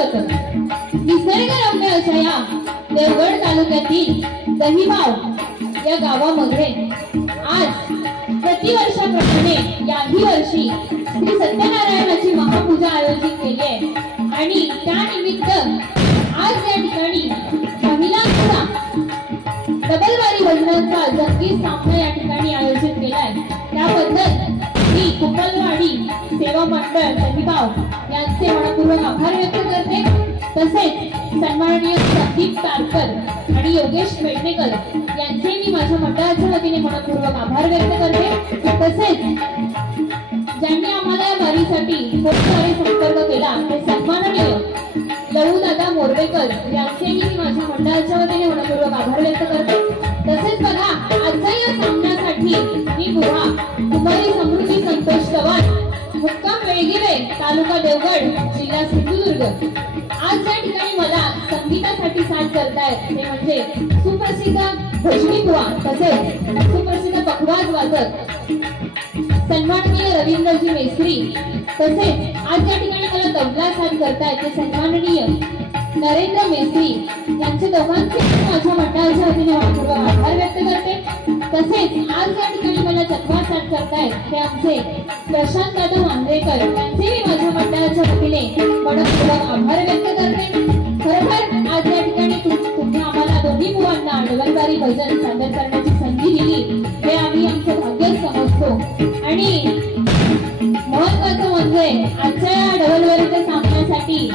स्वागत. निसर्गरम्य अशा या देवगड तालुक्यातील दहिगाव या गावामध्ये आज प्रतिवर्षाप्रमाणे याही वर्षी श्री सत्यनारायणाची महापूजा आयोजित केली आहे आणि त्यानिमित्त आज या ठिकाणी महिलांचा डबलवारी वजनांचा जंगी सामना या ठिकाणी आयोजित केला आहे. त्याबद्दल मी कुपलवाडी सेवा मंडळ दहिगाव यांचे मनपूर्वक आभार व्यक्त करते. तसेच सन्माननीय संदीप तारकर आणि योगेश पेडणेकर यांचे मी माझ्या मंडळाच्या वतीने मनपूर्वक आभार व्यक्त करते. तसेच ज्यांनी आम्हाला या वारीसाठी खूप सारे संपर्क केला ते सन्माननीय लहू दादा मोरवेकर यांचेही मी माझ्या मंडळाच्या वतीने मनपूर्वक आभार व्यक्त करते. तसेच बघा आजच्या या सामन्यासाठी मी बुवा कुमारी समृद्धी संतोष चव्हाण मुक्काम वेळगिरे तालुका देवगड जिल्हा सिंधुदुर्ग आज या ठिकाणी मला संगीतासाठी साथ करतायत ते म्हणजे सुप्रसिद्ध भजनी बुवा तसेच सुप्रसिद्ध पखवाज वादक सन्माननीय रवींद्रजी मेस्त्री. तसेच आज या ठिकाणी मला तबला साथ करतायत ते सन्माननीय नरेंद्र मेस्त्री यांचे दोघांचे माझ्या मंडळाच्या वतीने मनपूर्वक आभार व्यक्त करते. तसेच आज या ठिकाणी मला चकवा साथ करतायत ते आमचे प्रशांत दादा मांजरेकर यांचेही माझ्या मंडळाच्या वतीने मनपूर्वक आभार व्यक्त करते. खरोखर आज या ठिकाणी तुम्ही आम्हाला दोन्ही बुवांना डबलवारी भजन सादर करण्याची संधी दिली हे आम्ही आमचं भाग्य समजतो. आणि महत्वाचं म्हणजे आजच्या या डबलवारीच्या सामन्यासाठी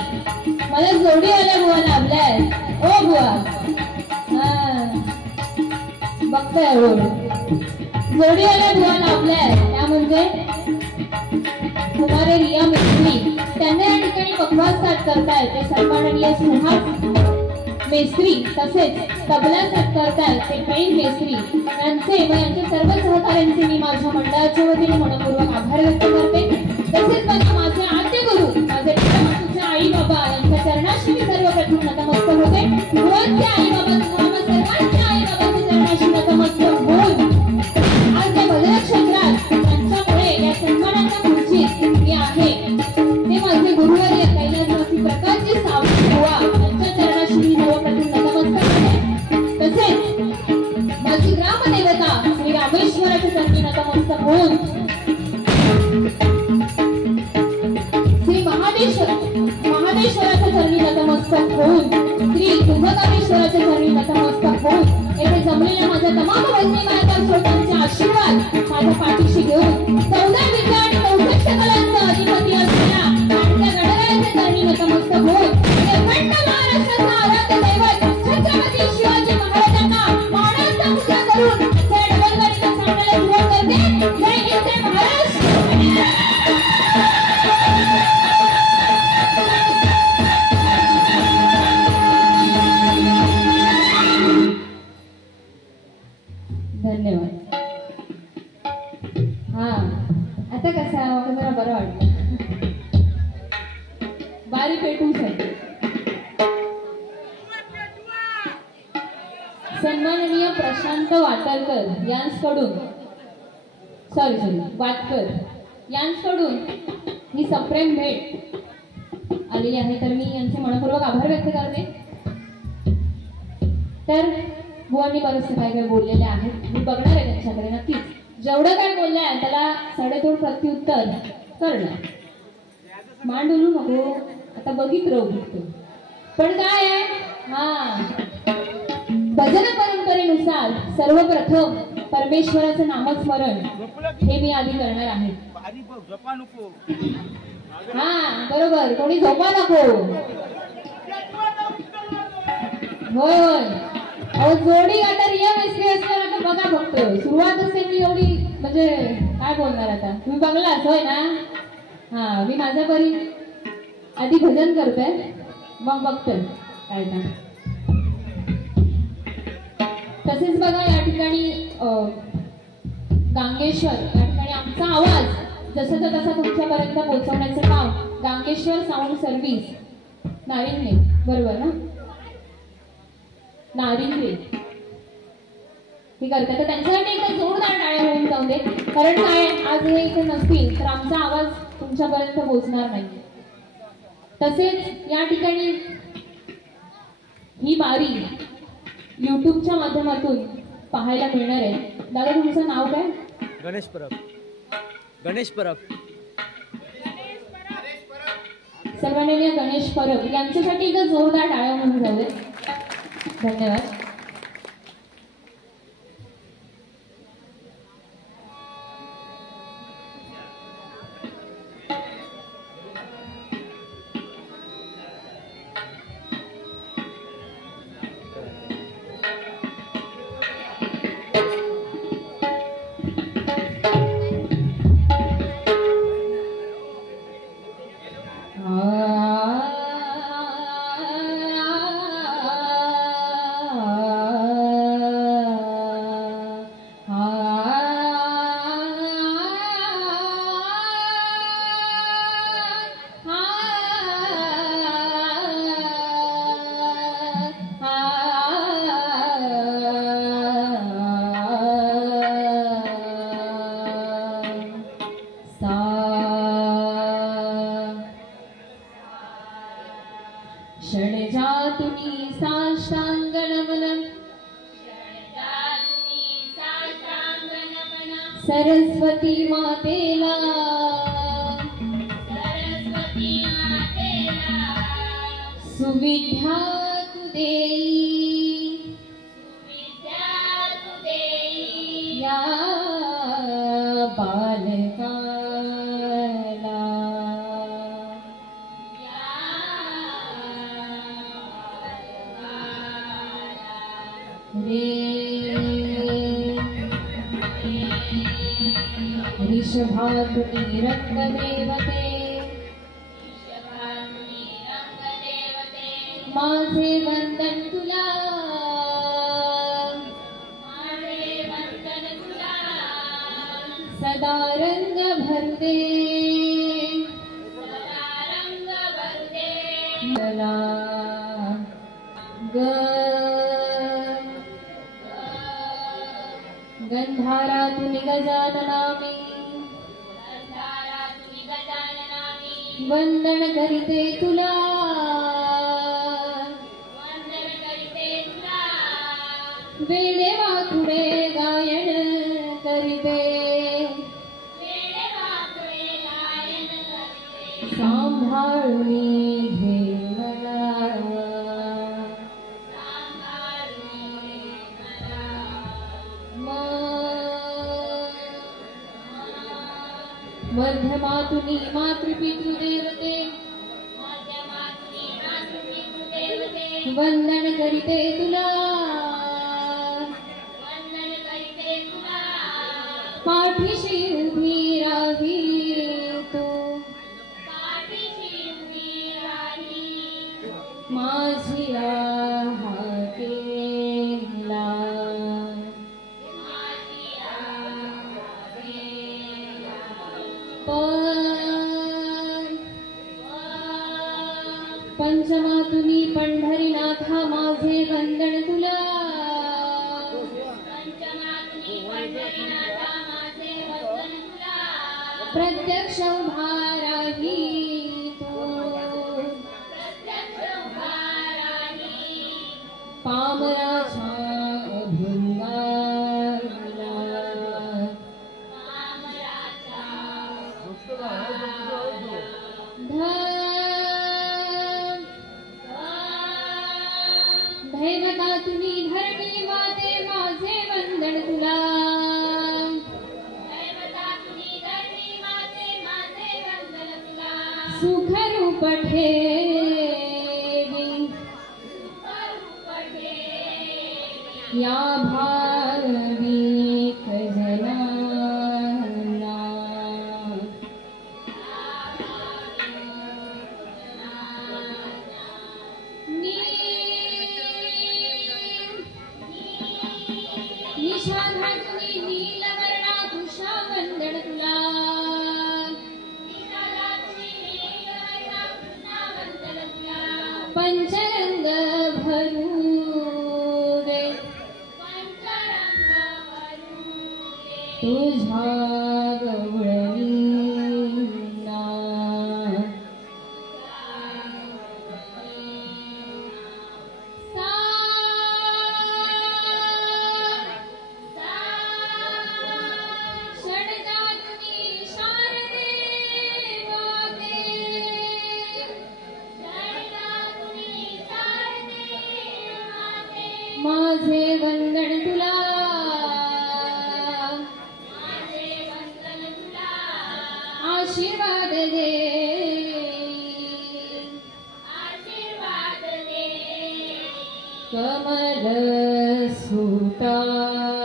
मला जोडीवाल्या बुवा लाभलाय. ओ बुवा बघताय जोडीवाल्या बुवा लाभलाय त्या म्हणजे कुमारे रिया मेस्त्री. त्यांना या ठिकाणी पखवाज साथ करतायत ते सन्माननीय सुहास मेस्त्री. तसेच तबला साथ करतायत ते प्रेम मेस्त्री यांचे व यांच्या सर्व सहकाऱ्यांचे मी माझ्या मंडळाच्या वतीने मनपूर्वक आभार व्यक्त करते. तसेच बघा माझे आद्य गुरु माझे तुझ्या आई बाबा यांच्या चरणाशी मी सर्वप्रथम नतमस्तक होते. बुवांचे आई बाबा तुम्हाला सर्वांच्या आई बाबांच्या चरणाशी नतमस्तक होऊन आज या भजन क्षेत्रात त्यांच्यामुळे या सन्मानाच्या खुर्चीत मी आहे ते माझे गुरुवर्य कैलासवासी प्रकाशजी सावंत बुवा यांच्या चरणाशी मी सर्वप्रथम नतमस्तक होते. तसेच माझी ग्रामदेवता श्री रामेश्वराच्या चरणी नतमस्तक होऊन महादेश्वराच्या चरणी नतमस्तक होऊन श्री कुंभकामेश्वराच्या चरणी नतमस्तक होऊन येथे जमलेल्या माझ्या तमाम भजनी गायक श्रोत्यांचे आशीर्वाद माझ्या पाठीशी घेऊन 14 विद्या आणि 64 कलांचा अधिपती असलेल्या नाट्य गणरायाच्या चरणी नतमस्तक होऊन अखंड महाराष्ट्राचा आराध्य दैवत छत्रपती शिवाजी महाराजांना मानाचा मुद्रा करून या डबलवारीच्या सामन्याला सुरुवात करते. जय हिंद जय महाराष्ट्र. धन्यवाद. हा आता कसं आहे जरा बरं वाटतं बारी पेटूसाठी. सन्माननीय प्रशांत वाटरकर यांकडून वाटकर यांकडून ही सप्रेम भेट आलेली आहे तर मी यांचे मनपूर्वक आभार व्यक्त करते. तर बुवांनी बरेचसे काय काय बोललेले आहेत मी बघणार आहे त्यांच्याकडे नक्कीच जेवढं काय बोलले आहे त्याला सडेतोड प्रत्युत्तर करणं. मांडू नको आता बघित राहू शकतो पण काय आहे भजन परंपरेनुसार सर्वप्रथम परमेश्वराचं नामस्मरण हे मी आधी करणार आहे. बरोबर कोणी झोपा नको. होय होय अहो जोडी आता रिया मेस्त्री असणार आता बघा फक्त सुरुवात असेल मी एवढी म्हणजे काय बोलणार आता तुम्ही बघलाच होय ना. मी माझ्या परी आधी भजन करते मग बघते काय ना. तसेच बघा या ठिकाणी गांगेश्वर या ठिकाणी आमचा आवाज जसं तसा तुमच्यापर्यंत पोहोचवण्याचं काम गांगेश्वर साऊंड सर्व्हिस नारिंगे बरोबर ना नारिंगे हे करतात तर त्यांच्यासाठी एकदा जोरदार टाळ्या होऊन जाऊ दे. कारण काय आज हे इथे नसतील तर आमचा आवाज तुमच्यापर्यंत पोहोचणार नाही. तसेच या ठिकाणी ही बारी युट्यूबच्या माध्यमातून पाहायला मिळणार आहे। दादा तुमचं नाव काय? गणेश परब। गणेश परब सर्वांनी गणेश परब यांच्यासाठी एक जोरदार टाळ्या म्हणून जाऊ दे। धन्यवाद। षड्जातुनी साष्टांगनमनं सरस्वती मातेला सुविद्या तु देई या बालकाला ऋषभातुनी रंगदेवते माझे वंदन तुला सदा रंग भरते मला गंधारातुनी गजाननामी वंदन करीते तुला वेडे वाकुडे गायन करीते सांभाळूनी घे मला मध्यमातुनी मातृपितृदेवते वंदन करीते तुला पाठीशी उभी राही तू माझी हाकेला पंचमातुनी पंढरीनाथा माझे वंदन तुला प्रत्यक्ष उभा राही तू पामराच्या अभंगाला दैवतातुनी धरणी माते माझे वंदन तुला सुखरूप ठेवी या भाविक जनांना निषाधातुनी नीलवर्णा तुषा वंदन तुला पंचरंग भरू दे तुझ्या गवळणींना माझे वंदन तुला आशीर्वाद दे कमल सुताला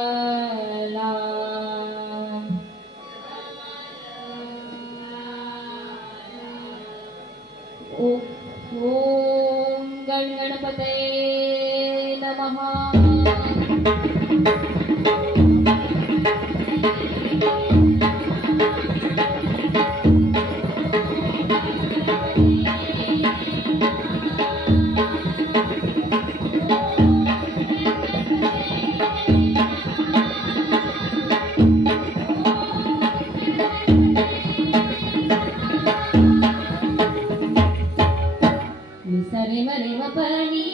ओम गणगणपतये नमः। सरे मरे मपनी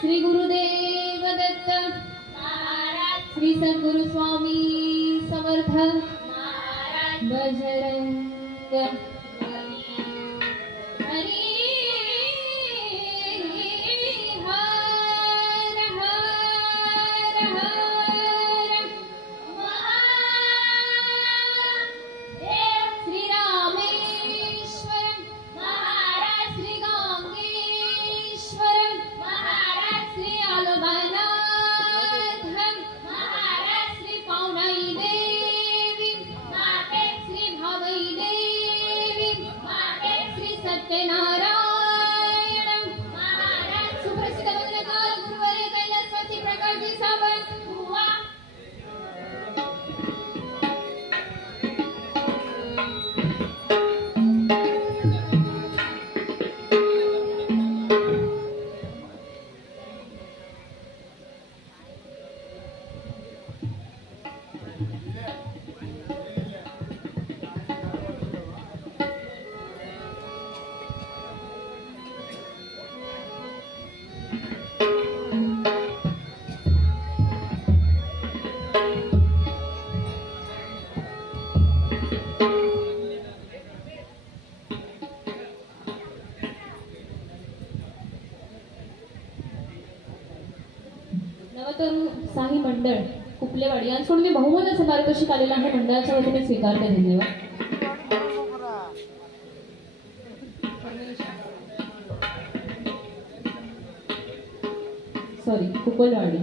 श्री गुरुदेव दत्त श्री सद्गुरु स्वामी समर्थ बजरंग हरी हर हर हर महादेव श्री रामेश्वर महाराज श्री गांगेश्वर महाराज श्री आलोबानाथ महाराज श्री पावनाई देवी माते श्री भावई देवी माते श्री सत्यनारायण महाराज सुप्रसिद्ध वंदनकार गुरुवर्य कैलासवासी प्रकाशजी सावंत बुवा नवतरू साही मंडळ कुपलेवाडी यांच्याकडून मी बहुमत असं पारितोषिक आलेलं आहे. मंडळाच्या वतीने स्वीकारते. धन्यवाद. सॉरी, कुपलवाडी.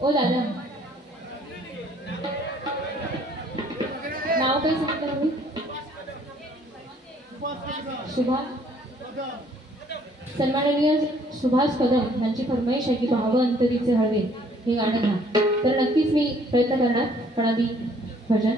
ओ दादा, नाव काय सांगता तुम्ही? सन्माननीय सुभाष कदम यांची फरमाईश आहे की भाव अंतरीचे हळवे हे गाणं घ्या. तर नक्कीच मी प्रयत्न करणार. पण आधी भजन.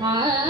Ah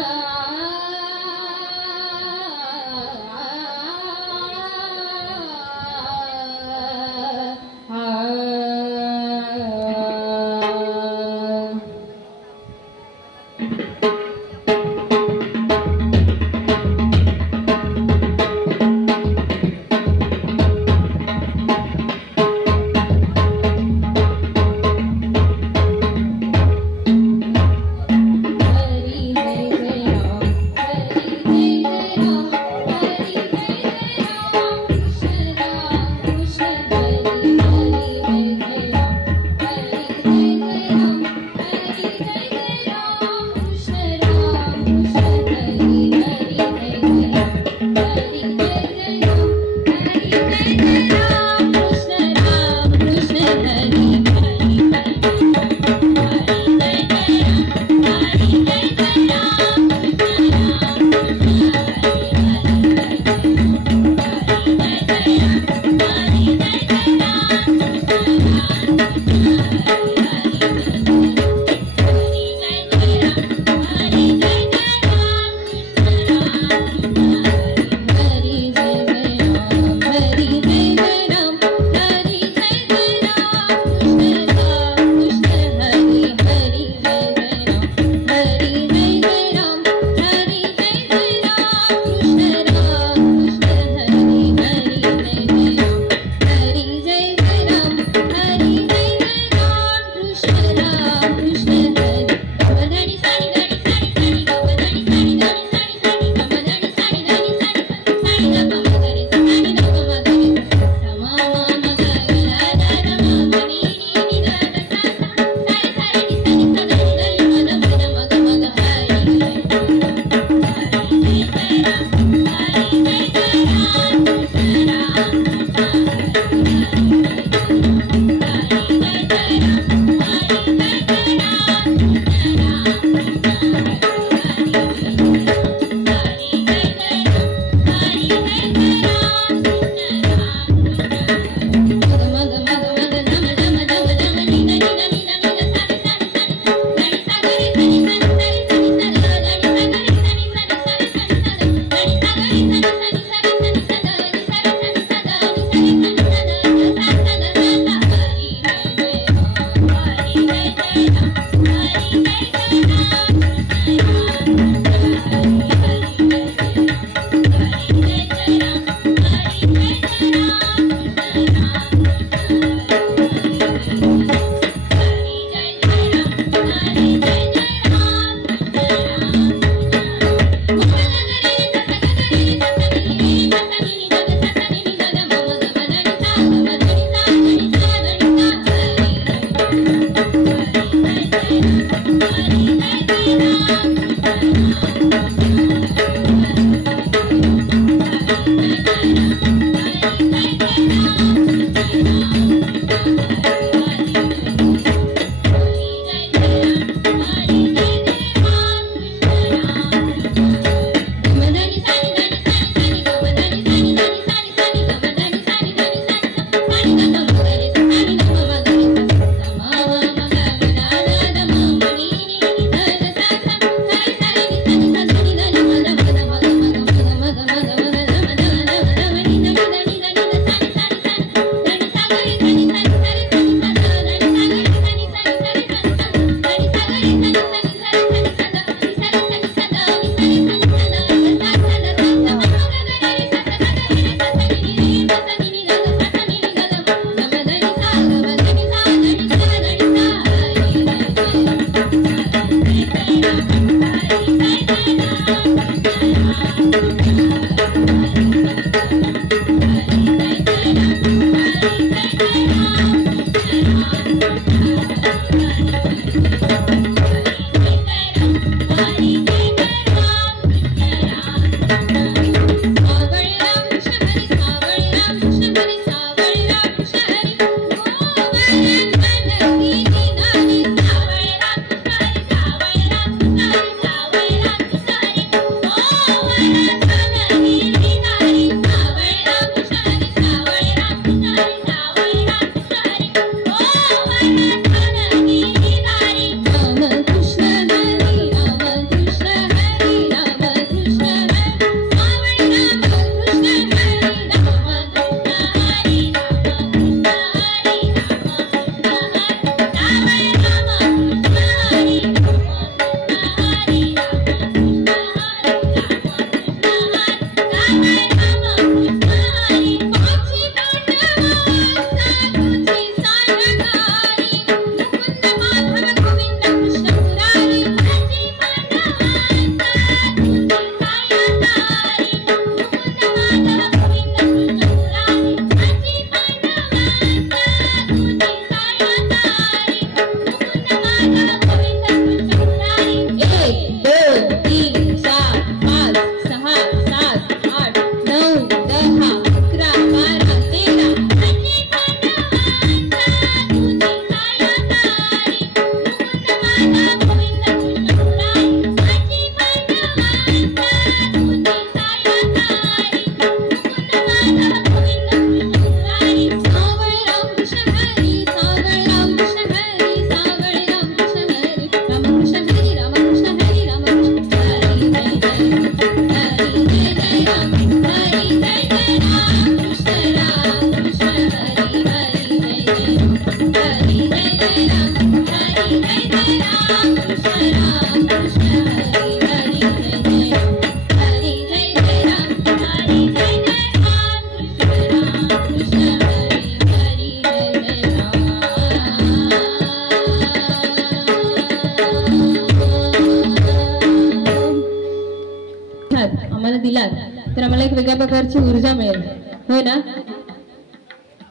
दिलात तर आम्हाला एक वेगळ्या प्रकारची ऊर्जा मिळेल, होय ना?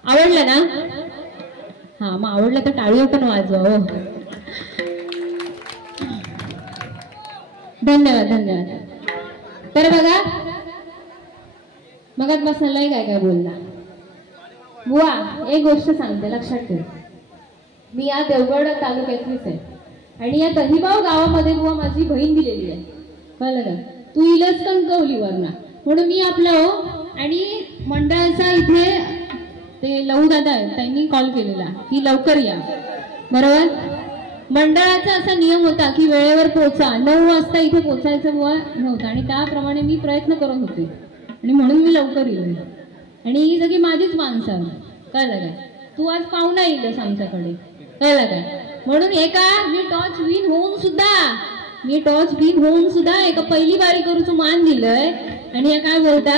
आवडलं ना? हा, मग आवडलं तर टाळी पण वाजवा. हो, धन्यवाद धन्यवाद. तर बघा, मगात बसलाय काय काय बोलला. बुवा, एक गोष्ट सांगते, लक्षात ठेव. मी या देवगड तालुक्यातलीच आहे आणि या दहिबाव गावामध्ये बुवा माझी बहीण दिलेली आहे, कळलं का? तू इलच कणकवली वरना, म्हणून मी आपलं हो. आणि मंडळाचा इथे ते लहू दादा आहे, त्यांनी कॉल केलेला की लवकर या, बरोबर? मंडळाचा असा नियम होता की वेळेवर पोहोचा, 9 वाजता इथे पोहोचायचं बुवा नव्हतं आणि त्याप्रमाणे मी प्रयत्न करत होते आणि म्हणून मी लवकर येईल. आणि ही सगळी माझीच माणसं, कळलं काय? तू आज पाहुणा येईलच आमच्याकडे, कळलं काय? म्हणून मी टॉर्च विन होऊन सुद्धा एका पहिली बारी करूचं मान दिलंय आणि हे काय बोलता,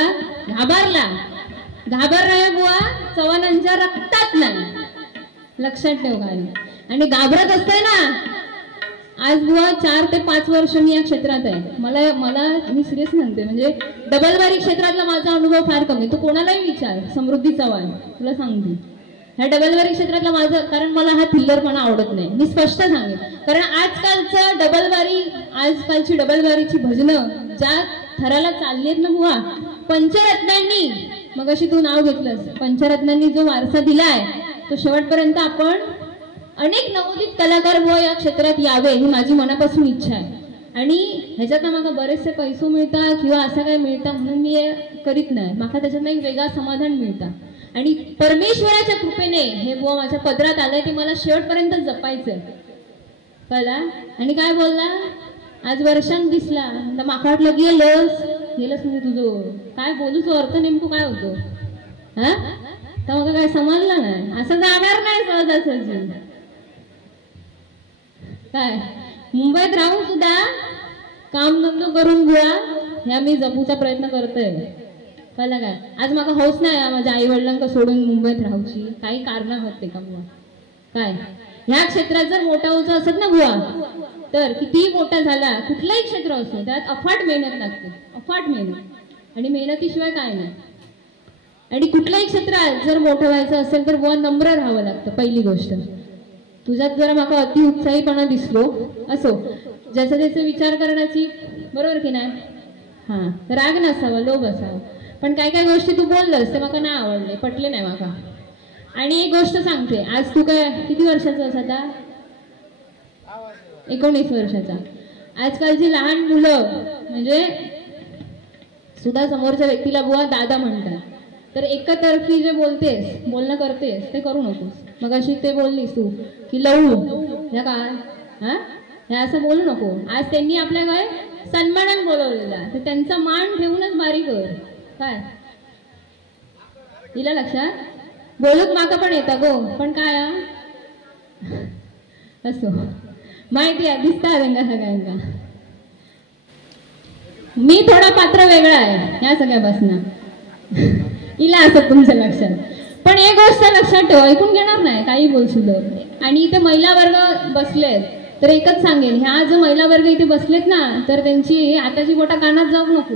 घाबरलाय बुवा चव्हाणांच्या रक्तात नाही, लक्षात ठेव काय. आणि घाबरत असते ना. आज बुवा 4 ते 5 वर्ष मी या क्षेत्रात आहे. मला मी सिरियस म्हणते, म्हणजे डबलबारी क्षेत्रातला माझा अनुभव फार कमी. तू कोणालाही विचार, समृद्धी चव्हाण तुला सांगते ह्या डबलबारी क्षेत्रातला माझं, कारण मला हा थिल्लरपणा आवडत नाही, मी स्पष्ट सांगेन. कारण आजकालची डबलबारीची भजनं ज्या थराला चालली आहेत ना बुवा, पंचरत्नांनी, मग अशी तू नाव घेतलंस, पंचरत्नांनी जो वारसा दिलाय तो शेवटपर्यंत आपण अनेक नवोदित कलाकार बुवा या क्षेत्रात यावे ही माझी मनापासून इच्छा आहे. आणि ह्याच्यात मला बरेचसे पैसे मिळतात किंवा असं काय मिळतं म्हणून मी करीत नाही, मला त्याच्यात एक वेगळा समाधान मिळतं. आणि परमेश्वराच्या कृपेने हे बुवा माझ्या पदरात आलंय, ते मला शेवटपर्यंत जपायचंय, कळला? आणि काय बोलला, आज वर्षांत दिसला, माका वाटलं गेलंच म्हणजे तुझं काय बोलूच अर्थ नेमकं काय होतो, हा? तर मग काय समजलं नाही, असं जाणार नाही सहजासहजी. काय मुंबईत राहून सुद्धा काम धंदो करून बुवा ह्या मी जपूचा प्रयत्न करतोय, कळलं काय? आज मला हौस नाही माझ्या आई वडिलांना सोडून मुंबईत राहूची, काही कारण होते का बुवा? काय ह्या क्षेत्रात जर मोठा होतं असत ना बुवा, तर कितीही मोठा झाला कुठलाही क्षेत्र असो त्यात अफाट मेहनत लागते, अफाट मेहनत, आणि मेहनतीशिवाय काय नाही. आणि कुठल्याही क्षेत्रात जर मोठं व्हायचं असेल तर बुवा नम्र राहावं लागतं. पहिली गोष्ट, तुझ्यात जरा मला अति उत्साहीपणा दिसलो असो, ज्याचा त्याचा विचार करण्याची, बरोबर की नाही? हा, राग नसावा, लोभ असावा. पण काय काय गोष्टी तू बोललंस ते मला नाही आवडले, पटले नाही मला. आणि एक गोष्ट सांगते, आज तू काय किती वर्षाचा आहेस आता? 19 वर्षाचा. आजकालची लहान मुलं म्हणजे सुद्धा समोरच्या व्यक्तीला बुवा दादा म्हणतात. तर एकतर्फी जे बोलणं करतेस ते करू नकोस. मग अशी ते बोललीस तू की लवू या काय, हा, हे असं बोलू नको. आज त्यांनी आपल्या काय सन्मानाने बोलवलेला, तर त्यांचा मान ठेवूनच बारी कर. काय तिला लक्षात बोलूक माका पण येता गो, पण काय असो माहिती आहे, दिसता त्यांना सगळ्यांना. मी थोडा पात्र वेगळा आहे या सगळ्यापासून, इला असं तुमच्या लक्षात. पण एक गोष्ट लक्षात ठेव, ऐकून घेणार नाही काही बोलशील. आणि इथे महिला वर्ग बसलेत तर एकच सांगेन, ह्या जो महिला वर्ग इथे बसलेत ना, तर त्यांची हाताची बोटा कानात जाऊ नको.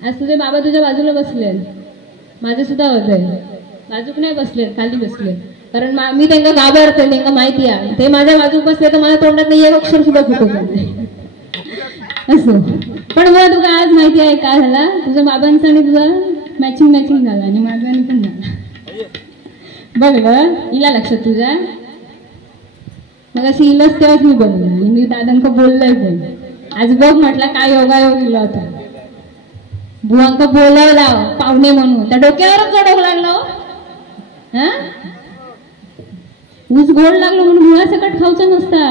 आज तुझे बाबा तुझ्या बाजूला बसलेत, माझे सुद्धा होते बाजूक नाही बसलेत, खाली बसलेत. कारण मी त्यांना घाबरते, त्यांना माहिती आहे ते माझ्या बाजूक बसले तर माझ्या तोंडात नाही एक अक्षर सुद्धा फुटत असं. पण मग तुला आज माहिती आहे काय झाला, तुझ्या बाबांचा आणि तुझा मॅचिंग झाला आणि माझा पण झाला. बघ हिला लक्षात तुझ्या, मग अशी इलच तेव्हाच मी बघलं आणि मी दादांक बोललोय पण. आज बघ म्हटलं काय योगायोग इला होता, बुवांक बोलावला पाहुणे म्हणून, त्या डोक्यावरच चढवू लागलो. हा, ऊस गोड लागलो म्हणून गुळा सकट खाऊचा नसता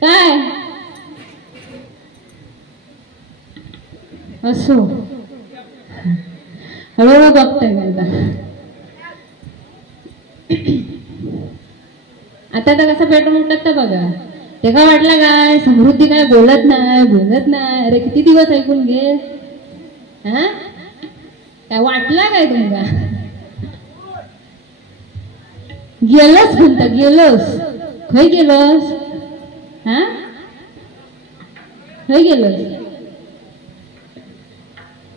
काय असो. हळूहळू बघताय का आता तर कसं पेटून उठत तर बघा. ते का वाटलं काय समृद्धी काय बोलत नाही. अरे किती दिवस ऐकून घे, हा काय वाटला काय तुमका? गेलस म्हणता, गेलोस खय गेलोस, हा खय गेलोस.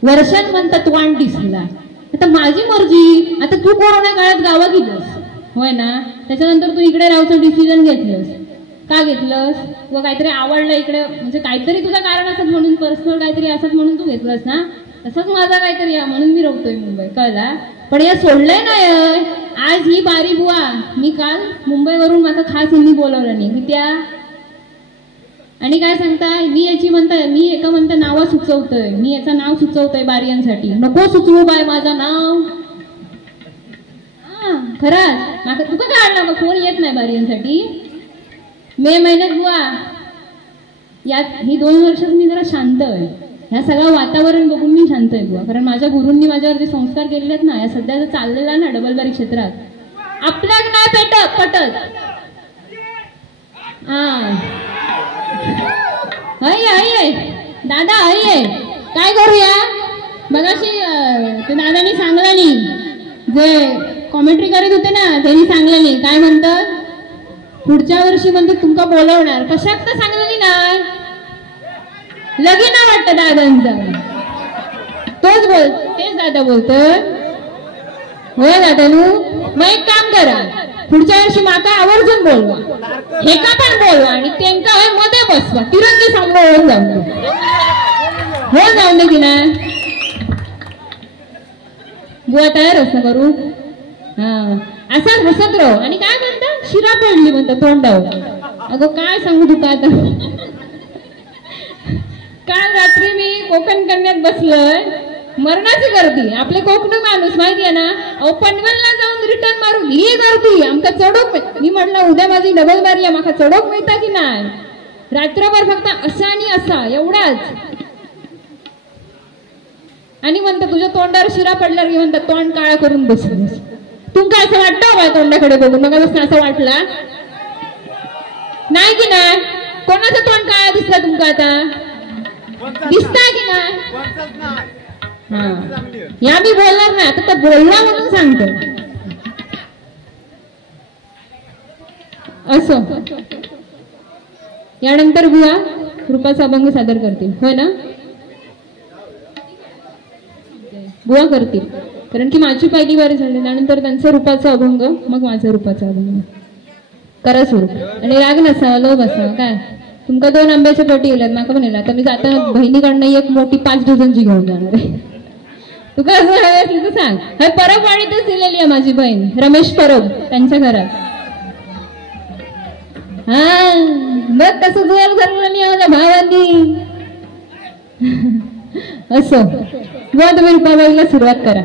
वर्षात म्हणतात वाण दिसला. आता माझी मर्जी. आता तू कोरोना काळात गावा गेलंस होय ना, त्याच्यानंतर तू इकडे राहायचं डिसिजन घेतलंस. का घेतलंस? व काहीतरी आवडलं इकडे, म्हणजे काहीतरी तुझं कारण असत म्हणून, पर्सनल काहीतरी असत म्हणून तू घेतलंस ना. तसंच माझा काहीतरी म्हणून मी रोखतोय मुंबई, कळला. पण या सोडलंय नाही. आज ही बारी बुवा, मी काल मुंबईवरून माझा खास हिंदी बोलवलं नाही की त्या. आणि काय सांगताय, मी याची म्हणताय, मी एका म्हणता नावं सुचवतोय, मी याचं नाव सुचवतोय बारियांसाठी. नको सुचवू बाय माझं नाव. हा खरंच माका तुका काढला का फोन येत नाही बारियांसाठी. मे महिन्यात बुवा यात ही 2 वर्षात मी जरा शांत आहे. ह्या सगळं वातावरण बघून मी शांत आहे बुवा. कारण माझ्या गुरूंनी माझ्यावर जे संस्कार केलेले आहेत ना, या सध्या जर चाललेला ना डबलबारी क्षेत्रात आपल्याक नाही पटत. हाय दादा हाय, काय करूया. मगाशी ते दादानी सांगलं नाही, जे कॉमेंट्री करीत होते ना त्यांनी सांगलं नाही. काय म्हणतात, पुढच्या वर्षी म्हणतात तुमका बोलवणार. कशात तर सांगलं नाही, लगीन वाटतं दादांचं. तोच तेच दादा बोलतोय. होय दादा नू, मग एक काम करा, पुढच्या वर्षी माका आवर्जून बोलवा, हे का पण बोलवा आणि त्यांका मध्ये बसवा, तिरंगी सांभाळून जाऊन दे. हो जाऊन दे की नाही. बुवा तयार असं करू. हा असं हसत राहू. आणि काय म्हणतात, शिरा पडली म्हणतात तोंडावर. अगं काय सांगू तुका आता. काल रात्री मी कोकण कन्यात बसलोय, मरणाची गर्दी. आपले कोकण माणूस माहितीये ना, अहो पनवेलला जाऊन रिटर्न मारून ही गर्दी आमका चढोक. मी म्हटलं उद्या माझी डबल बारी आहे, माका चढोक मिळता की नाही. रात्रभर फक्त असा आणि असा एवढाच. आणि म्हणतात तुझ्या तोंडावर शिरा पडल्यावर की म्हणतात तोंड काळा करून बसलीस. तुमका असं वाटतं बाय तोंडाकडे बघून? मग असं वाटला नाही की नाही. कोणाचं तोंड काळा दिसला तुमका आता? दिसता की नाही? हा या मी बोलणार नाही आता, तर बोलला म्हणून सांगतो. असं यानंतर बुवा रूपाचा अभंग सादर करतील, होय ना? बुवा करतील, कारण की माझी पहिली बारी झाली. त्यानंतर त्यांचा रूपाचा अभंग, मग माझा रूपाचा अभंग. करा सुरू. आणि राग नसावा, लोभ असावा. काय तुमका 2 आंब्याच्या पोटी येतात, माका पण येला. आता मी जाता बहिणीकडनं एक मोठी 5 डझनची घेऊन जाणार आहे. तुका असं हवे असली तर सांग. हे परब वाणीतच दिलेली आहे माझी बहीण रमेश परब, त्यांच्या घरात. हा बघ कसं जोर धरलं नाही माझ्या भावांनी. असं बुवा तुम्ही रूपाबाईला सुरुवात करा.